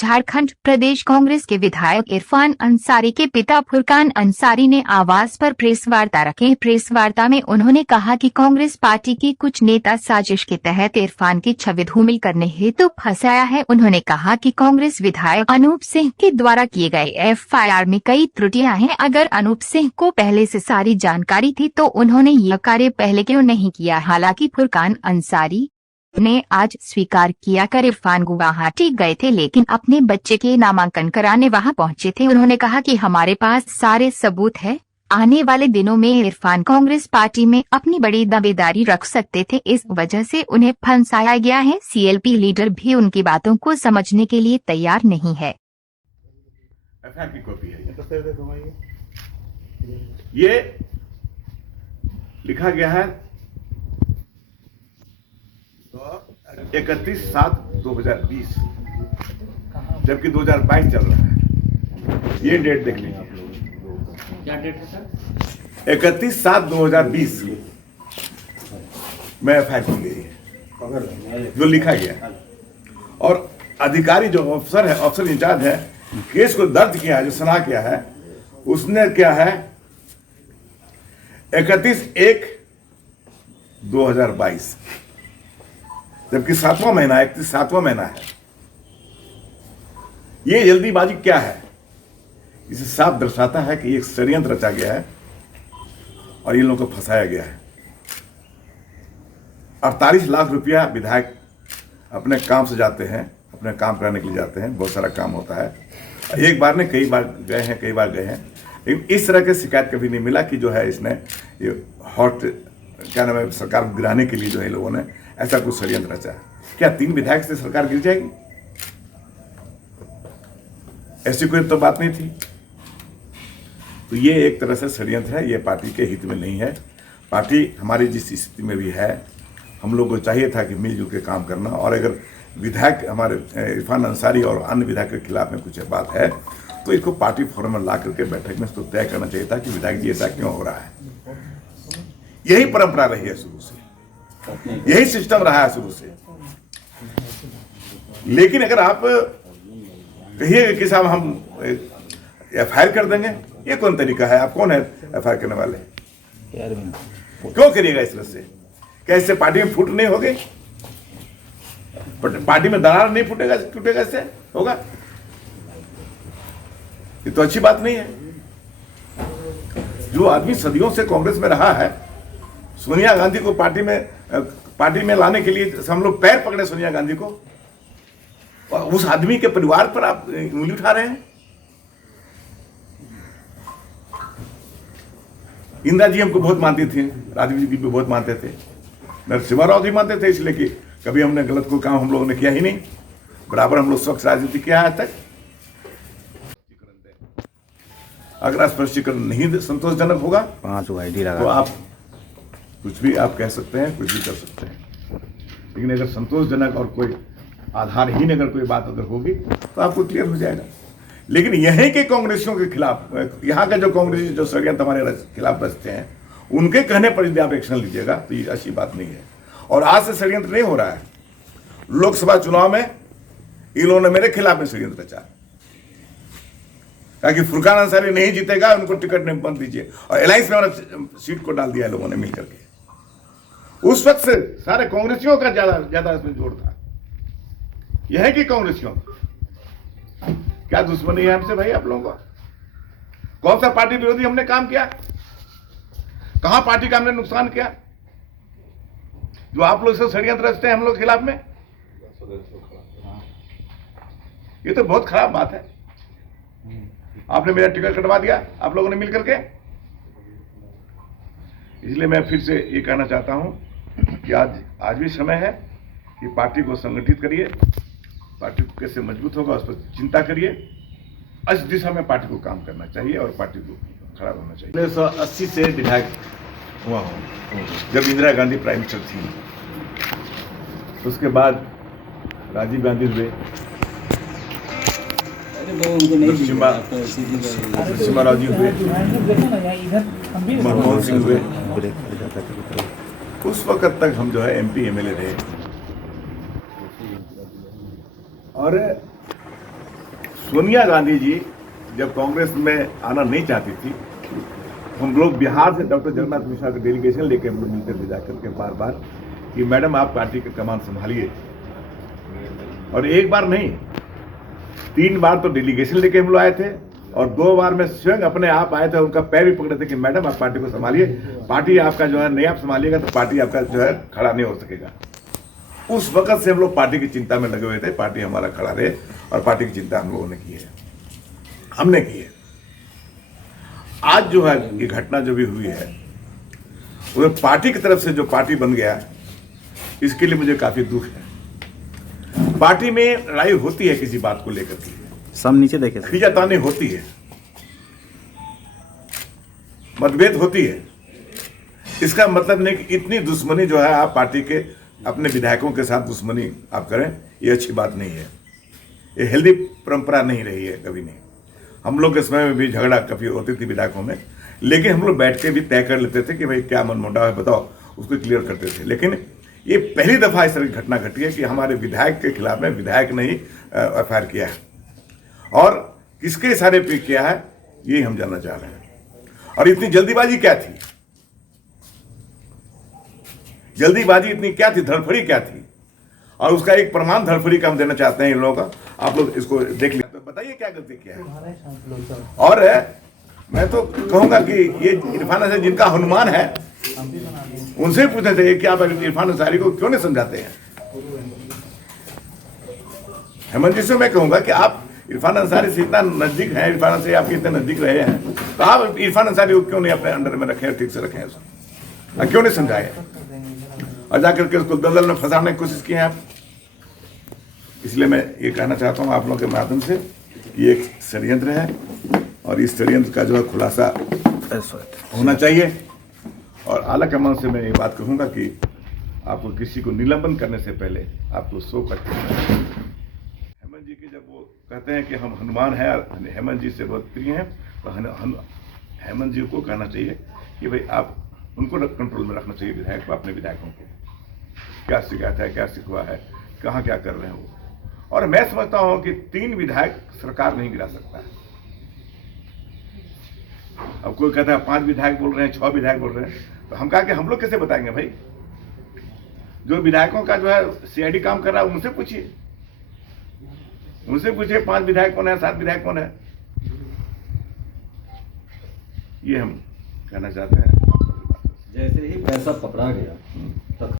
झारखंड प्रदेश कांग्रेस के विधायक इरफान अंसारी के पिता फुरकान अंसारी ने आवास पर प्रेस वार्ता रखी। प्रेस वार्ता में उन्होंने कहा कि कांग्रेस पार्टी की कुछ नेता साजिश के तहत इरफान की छवि धूमिल करने हेतु फंसाया है। उन्होंने कहा कि कांग्रेस विधायक अनूप सिंह के द्वारा किए गए एफआईआर में कई त्रुटियां हैं। अगर अनूप सिंह को पहले से सारी जानकारी थी तो उन्होंने यह कार्य पहले क्यों नहीं किया। हालांकि फुरकान अंसारी ने आज स्वीकार किया कर इरफान गुवाहाटी गए थे, लेकिन अपने बच्चे के नामांकन कराने वहां पहुंचे थे। उन्होंने कहा कि हमारे पास सारे सबूत है। आने वाले दिनों में इरफान कांग्रेस पार्टी में अपनी बड़ी दावेदारी रख सकते थे, इस वजह से उन्हें फंसाया गया है। सीएलपी लीडर भी उनकी बातों को समझने के लिए तैयार नहीं है। की कॉपी है ये लिखा गया है 31/7/2020, जबकि 2022 चल रहा है। ये डेट देख लीजिए, क्या डेट है सर? 31/7/2020 में एफआईआर की गई है, जो लिखा गया है। और अधिकारी जो अफसर है, अफसर इंचार्ज है, केस को दर्ज किया है, जो सुना किया है, उसने क्या है 31/1/2022, जबकि 7वां महीना है, 7वां महीना है। ये जल्दीबाजी क्या है? इसे साफ दर्शाता है कि एक षड्यंत्र रचा गया है और इन लोगों को फंसाया गया है। 48 लाख रुपया विधायक अपने काम से जाते हैं, अपने काम कराने के लिए जाते हैं, बहुत सारा काम होता है। एक बार नहीं, कई बार गए हैं, लेकिन इस तरह की शिकायत कभी नहीं मिला कि जो है इसने ये हॉट क्या नाम है सरकार को गिराने के लिए जो है लोगों ने ऐसा कुछ षड्यंत्र रचा। क्या 3 विधायक से सरकार गिर जाएगी? ऐसी कोई तो बात नहीं थी। तो ये एक तरह से षड्यंत्र है, ये पार्टी के हित में नहीं है। पार्टी हमारी जिस स्थिति में भी है, हम लोग को चाहिए था कि मिलजुल के काम करना। और अगर विधायक हमारे इरफान अंसारी और अन्य विधायक के खिलाफ में कुछ बात है तो इसको पार्टी फोरम में ला करके बैठक में इसको तय करना चाहिए था कि विधायक जी ऐसा क्यों हो रहा है। यही परंपरा रही है शुरू से, यही सिस्टम रहा है शुरू से। लेकिन अगर आप कहिए कि साहब हम एफआईआर कर देंगे, ये कौन तरीका है? आप कौन है एफआईआर करने वाले? क्यों करिएगा इस तरह से? क्या इससे पार्टी में फूट नहीं होगी? पार्टी में दरार नहीं टूटेगा इससे? होगा? ये तो अच्छी बात नहीं है। जो आदमी सदियों से कांग्रेस में रहा है, सोनिया गांधी को पार्टी में लाने के लिए हम लोग पैर पकड़े सोनिया गांधी को, और उस आदमी के परिवार पर आप उंगली उठा रहे हैं। इंदिरा जी हमको बहुत मानती थी, राजीव जी भी बहुत मानते थे, नरसिम्हा राव जी मानते थे, इसलिए कि कभी हमने गलत कोई काम हम लोगों ने किया ही नहीं। बराबर हम लोग स्वच्छ राजनीति किया है आज तक। अगर स्पष्टीकरण नहीं संतोषजनक होगा 5 आईडी लगा तो आप कुछ भी आप कह सकते हैं, कुछ भी कर सकते हैं। लेकिन अगर संतोषजनक और कोई आधारहीन अगर कोई बात अगर होगी तो आपको क्लियर हो जाएगा। लेकिन यहीं के कांग्रेसियों के खिलाफ, यहाँ का जो कांग्रेसी जो षड्यंत्र हमारे खिलाफ रचते हैं, उनके कहने पर यदि आप एक्शन लीजिएगा तो ये अच्छी बात नहीं है। और आज से षड्यंत्र नहीं हो रहा है। लोकसभा चुनाव में इन्होंने मेरे खिलाफ में षड्यंत्र रचा, ताकि फुरकान अंसारी नहीं जीतेगा, उनको टिकट नहीं बंद दीजिए, और एलायंस में हमारा सीट को डाल दिया लोगों ने मिलकर के। उस वक्त से सारे कांग्रेसियों का ज्यादा इसमें जोर था। यह है कि कांग्रेसियों क्या दुश्मनी है हमसे भाई? आप लोगों को कौन सा पार्टी विरोधी हमने काम किया? कहां पार्टी का हमने नुकसान किया जो आप लोग से षड्यंत्र रचते हैं हम लोग के खिलाफ में? ये तो बहुत खराब बात है। आपने मेरा टिकट कटवा दिया आप लोगों ने मिलकर के। इसलिए मैं फिर से ये कहना चाहता हूं कि आज भी समय है कि पार्टी को संगठित करिए, पार्टी को कैसे मजबूत होगा उस पर चिंता करिए। इस दिशा में पार्टी को काम करना चाहिए और पार्टी को खड़ा होना चाहिए। 1980 से विधायक हुआ हूँ, जब इंदिरा गांधी प्राइम मिनिस्टर थी। उसके बाद राजीव गांधी हुए, नरसिम्हा राव जी हुए, मनमोहन सिंह हुए। उस वक्त तक हम जो है MP MLA रहे। और सोनिया गांधी जी जब कांग्रेस में आना नहीं चाहती थी, हम लोग बिहार से डॉक्टर जगन्नाथ मिश्रा का डेलीगेशन लेके हम लोग मिलते थे जाकर के बार बार कि मैडम आप पार्टी का कमान संभालिए। और एक बार नहीं, 3 बार तो डेलीगेशन लेके हम लोग आए थे और 2 बार में स्वयं अपने आप आए थे, उनका पैर भी पकड़े थे कि मैडम आप पार्टी को संभालिए, पार्टी आपका जो है नहीं आप संभालिएगा तो पार्टी आपका जो है खड़ा नहीं हो सकेगा। उस वक्त से हम लोग पार्टी की चिंता में लगे हुए थे, पार्टी हमारा खड़ा रहे, और पार्टी की चिंता हम लोगों ने की है, हमने की है। आज जो है ये घटना जो भी हुई है वो पार्टी की तरफ से जो पार्टी बन गया, इसके लिए मुझे काफी दुख है। पार्टी में लड़ाई होती है किसी बात को लेकर के, सब नीचे देखे खींचातानी होती है, मतभेद होती है। इसका मतलब नहीं कि इतनी दुश्मनी जो है आप पार्टी के अपने विधायकों के साथ दुश्मनी आप करें, ये अच्छी बात नहीं है, ये हेल्दी परंपरा नहीं रही है कभी नहीं। हम लोग के समय में भी झगड़ा काफी होती थी विधायकों में, लेकिन हम लोग बैठ के भी तय कर लेते थे कि भाई क्या मनमुटाव है बताओ, उसको क्लियर करते थे। लेकिन ये पहली दफा इस तरह की घटना घटी है कि हमारे विधायक के खिलाफ में विधायक ने ही एफआईआर किया है, और किसके इशारे पे किया है ये हम जानना चाह रहे हैं। और इतनी जल्दीबाजी क्या थी, जल्दीबाजी इतनी क्या थी, धड़फड़ी क्या थी, और उसका एक प्रमाण धड़फड़ी का हम देना चाहते हैं इन लोगों का। आप लोग इसको देख लीजिए, तो बताइए क्या गलती किया है। और मैं तो कहूंगा कि ये इरफान अंसारी जिनका हनुमान है उनसे पूछना चाहिए कि आप इरफान अंसारी को क्यों नहीं समझाते हैं। हेमंत जी से मैं कहूंगा कि आप इरफान अंसारी से इतना नजदीक हैं, इरफान अंसारी आपके इतने नजदीक रहे हैं, तो आप इरफान अंसारी को क्यों नहीं अपने अंडर में रखें, ठीक से रखें उसको, क्यों नहीं समझाए, और जाकर के उसको दलदल में फंसाने की कोशिश की है आप। इसलिए मैं ये कहना चाहता हूँ आप लोगों के माध्यम से कि एक षड्यंत्र है, और इस षड्यंत्र का जो है खुलासा होना चाहिए। और आला कमान से मैं ये बात कहूँगा कि आपको किसी को निलंबन करने से पहले आपको सो करके, हेमंत जी की जब वो कहते हैं कि हम हनुमान हैं, हेमंत जी से बहुत प्रिय हैं, तो हेमंत जी को कहना चाहिए कि भाई आप उनको कंट्रोल में रखना चाहिए, विधायक को, अपने विधायकों को क्या शिकायत है, क्या शिकवा है, कहाँ क्या कर रहे हैं वो। और मैं समझता हूं कि 3 विधायक सरकार नहीं गिरा सकता है। अब कोई कहता है 5 विधायक बोल रहे हैं, 6 विधायक बोल रहे हैं, तो हम कहा कि हम लोग कैसे बताएंगे भाई। जो विधायकों का जो है सीआईडी काम कर रहा है उनसे पूछिए, उनसे पूछिए 5 विधायक कौन है, 7 विधायक कौन है। ये हम कहना चाहते हैं। जैसे ही पैसा पकड़ा गया